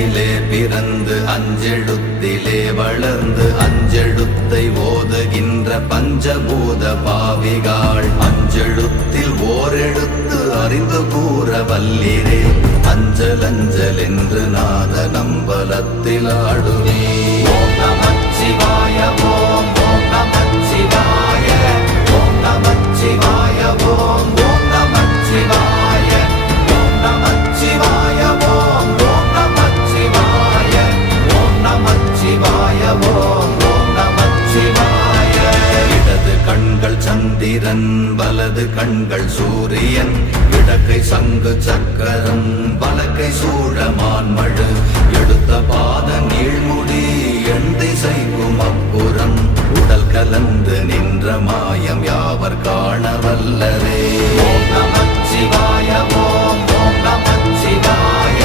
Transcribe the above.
அஞ்சலிலே பிறந்து அஞ்செழுத்திலே வளர்ந்து அஞ்செழுத்தை ஓதுகின்ற பஞ்சபூத பாவிகாள் அஞ்செழுத்தில் ஓரெழுத்து அறிந்து கூற வல்லிரே அஞ்சல் அஞ்சல் என்று நாத நம்பலத்தில் ஆடுவே. ஓம் நமச்சிவாய ஓம் ஓம் நமச்சிவாய ஓம் நமச்சிவாய ஓம் ஓம் நமச்சிவாய ஓம் நமச்சிவாய ஓம் ஓம் நமச்சிவாய ஓம் நமச்சிவாய ஓம் ஓம் நமச்சிவாய. இடது கண்கள் சந்திரன் வலது கண்கள் சூரியன் இடக்கை சங்கு சக்கரம் வலக்கை சூழமான்மழு எடுத்த பாத நீழ்முடி எண் திசைக்கும் அப்புறம் உடல் கலந்து நின்ற மாயம் யாவர் காண வல்லரே. ஓம் நமச்சிவாய